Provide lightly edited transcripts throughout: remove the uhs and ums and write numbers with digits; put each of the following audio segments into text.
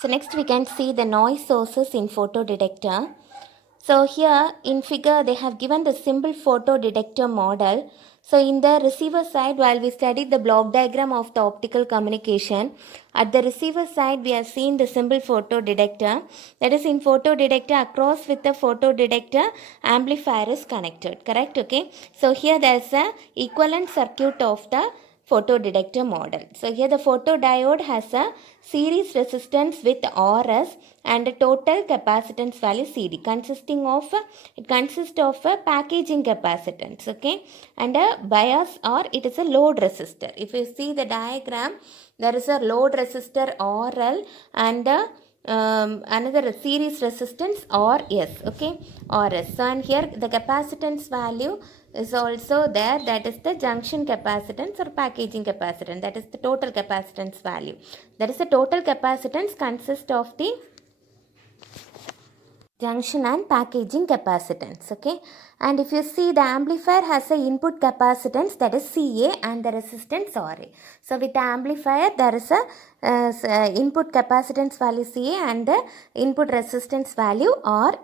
So next we can see the noise sources in photodetector. So here in figure they have given the simple photodetector model. So in the receiver side, while we studied the block diagram of the optical communication, at the receiver side we have seen the simple photodetector. That is, in photodetector, across with the photodetector amplifier is connected, correct? Okay, so here there is a equivalent circuit of the photodetector model. So here the photodiode has a series resistance with RS and a total capacitance value CD consisting of it consists of a packaging capacitance, okay, and a bias, or it is a load resistor. If you see the diagram, there is a load resistor RL and a another series resistance RS, okay, RS. So and here the capacitance value is also there, that is the junction capacitance or packaging capacitance, that is the total capacitance value. That is the total capacitance consists of the junction and packaging capacitance, okay. And if you see, the amplifier has a input capacitance, that is CA, and the resistance RA. So with the amplifier there is a input capacitance value CA and the input resistance value RA,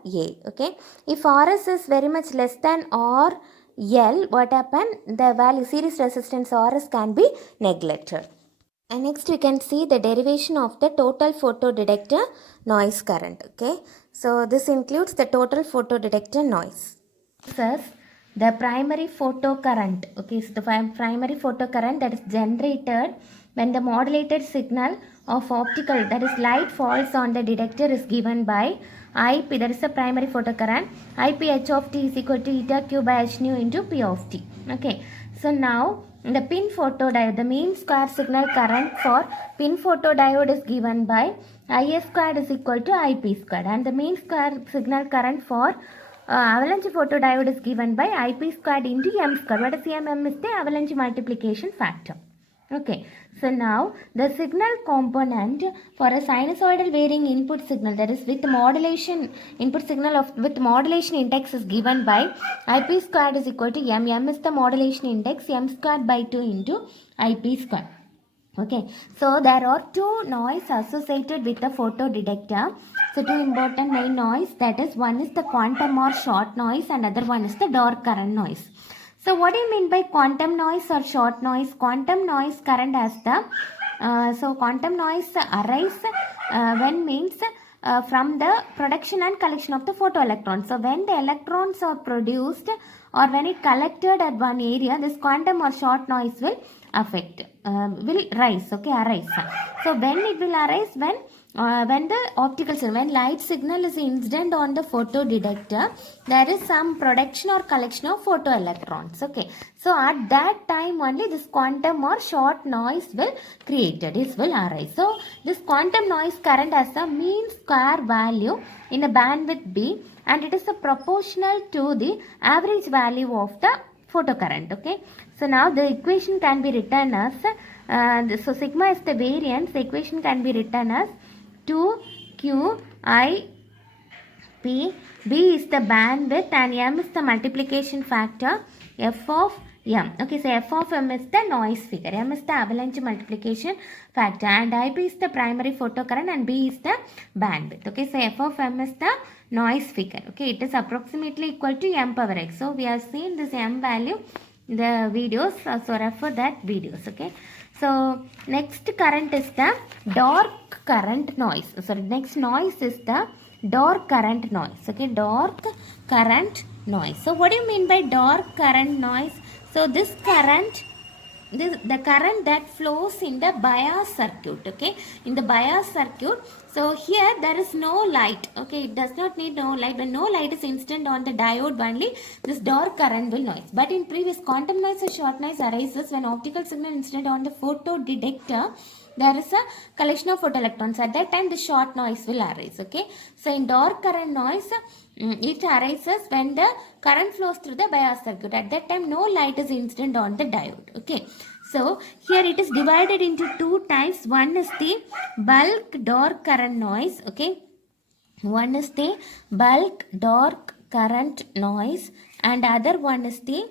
okay. If RS is very much less than RL, what happen? The value series resistance RS can be neglected. And next we can see the derivation of the total photodetector noise current, okay. So this includes the total photodetector noise. Says the primary photocurrent, okay. So the primary photocurrent that is generated when the modulated signal of optical, that is light, falls on the detector is given by IP, that is the primary photocurrent. IP H of t is equal to eta q by h nu into P of t, okay. So now the pin photodiode, the mean square signal current for pin photodiode is given by Is squared is equal to IP squared, and the mean square signal current for avalanche photodiode is given by IP squared into M squared. What is M? M is the avalanche multiplication factor. Okay, so now the signal component for a sinusoidal varying input signal, that is with modulation, input signal of with modulation index is given by IP squared is equal to M. M is the modulation index, M squared by 2 into IP squared. Okay, so there are two noise associated with the photodetector. So two important main noise, that is, one is the quantum or short noise and other one is the dark current noise. So what do you mean by quantum noise or short noise? Quantum noise current as the so quantum noise arise when means from the production and collection of the photoelectrons. So when the electrons are produced or when it collected at one area, this quantum or short noise will will rise, okay, arise. So when it will arise? When the optical signal, when light signal is incident on the photodetector, there is some production or collection of photoelectrons, okay. So at that time only this quantum or short noise will created, it will arise. So this quantum noise current has a mean square value in a bandwidth B, and it is a proportional to the average value of the photocurrent, okay. So now the equation can be written as so sigma is the variance. The equation can be written as 2q I P, B is the bandwidth, and M is the multiplication factor, F of M. Okay, so F of M is the noise figure, M is the avalanche multiplication factor, and IP is the primary photocurrent and B is the bandwidth. Okay, so F of M is the noise figure. Okay, it is approximately equal to M power X. So we have seen this M value in the videos, so refer that videos. Okay, so next current is the dark current noise. Sorry, next noise is the dark current noise. Okay, dark current noise. So what do you mean by dark current noise? So this current, the current that flows in the bias circuit, okay, in the bias circuit. So here there is no light, okay, it does not need no light. When no light is incident on the diode only, this dark current will noise. But in previous, quantum noise or short noise arises when optical signal incident on the photodetector, there is a collection of photoelectrons. At that time the short noise will arise, okay. So in dark current noise, it arises when the current flows through the bias circuit. At that time no light is incident on the diode, okay. So here it is divided into two types. One is the bulk dark current noise, okay. One is the bulk dark current noise and other one is the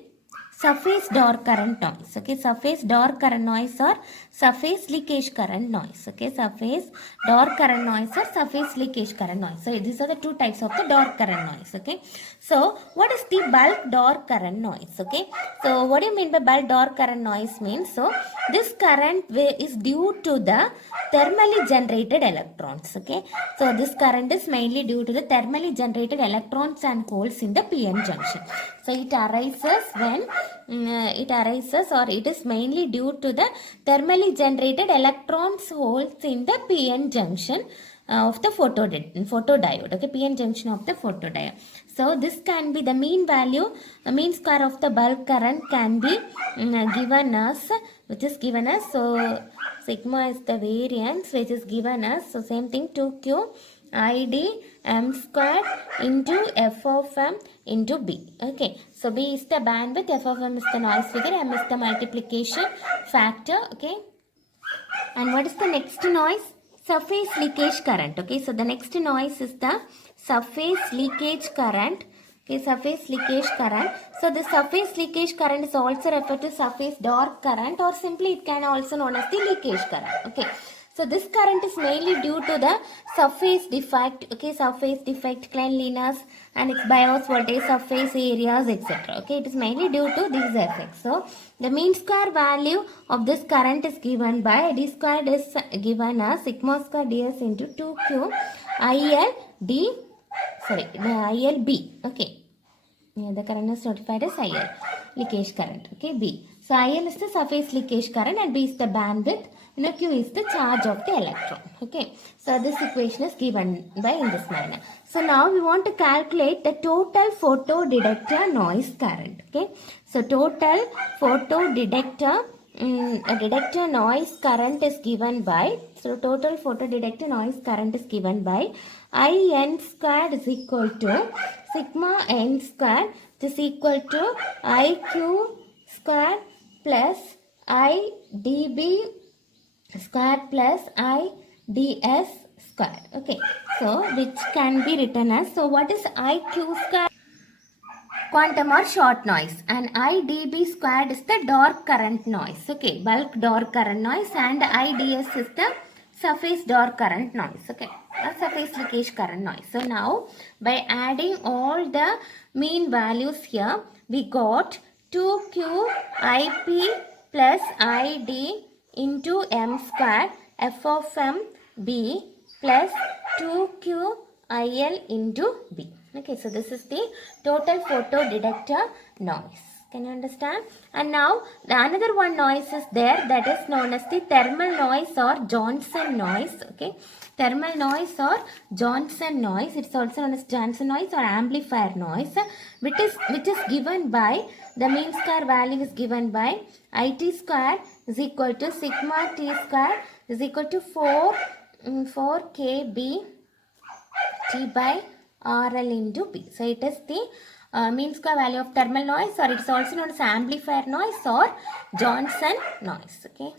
surface dark current noise, okay. Surface dark current noise or surface leakage current noise. Okay, surface door current noise or surface leakage current noise. So these are the two types of the door current noise. Okay, so what is the bulk door current noise? Okay, so what do you mean by bulk door current noise means? So this current is due to the thermally generated electrons. Okay, so this current is mainly due to the thermally generated electrons and holes in the p-n junction. So it arises when or it is mainly due to the thermally generated electrons holes in the p-n junction of the photodiode. Okay, p-n junction of the photodiode. So this can be the mean value, the mean square of the bulk current can be given as, which is given as, so sigma is the variance which is given as, so same thing, 2q id m squared into f of m into b. Okay, so b is the bandwidth, f of m is the noise figure, m is the multiplication factor. Okay, and what is the next noise? Surface leakage current. Okay, so the next noise is the surface leakage current. Okay, surface leakage current. So the surface leakage current is also referred to surface door current, or simply it can also known as the leakage current. Okay, so this current is mainly due to the surface defect. Okay, surface defect, cleanliness, and its bias voltage, surface areas, etc. Okay, it is mainly due to these effects. So the mean square value of this current is given by d squared is given as sigma square ds into 2q IL d, sorry, ILB. Okay, yeah, the current is notified as IL, leakage current. Okay, B. So IL is the surface leakage current and B is the bandwidth. Q is the charge of the electron. Okay, so this equation is given by in this manner. So now we want to calculate the total photodetector noise current. Okay, so total photodetector detector noise current is given by, so total photodetector noise current is given by IN squared is equal to sigma n squared, which is equal to IQ squared plus IDB squared plus IDS squared. Okay, so which can be written as, so what is IQ squared? Quantum or short noise, and IDB squared is the door current noise. Okay, bulk door current noise, and IDS is the surface door current noise. Okay, surface leakage current noise. So now by adding all the mean values here, we got 2q IP plus ID into m squared f of m b plus 2q IL into b. Okay, so this is the total photodetector noise. Can you understand? And now the another one noise is there, that is known as the thermal noise or Johnson noise. Okay, thermal noise or Johnson noise. It's also known as Johnson noise or amplifier noise, which is given by, the mean square value is given by IT square is equal to sigma t square is equal to 4 kb T by RL into P. So it is the mean square value of thermal noise, or it is also known as amplifier noise or Johnson noise. Okay.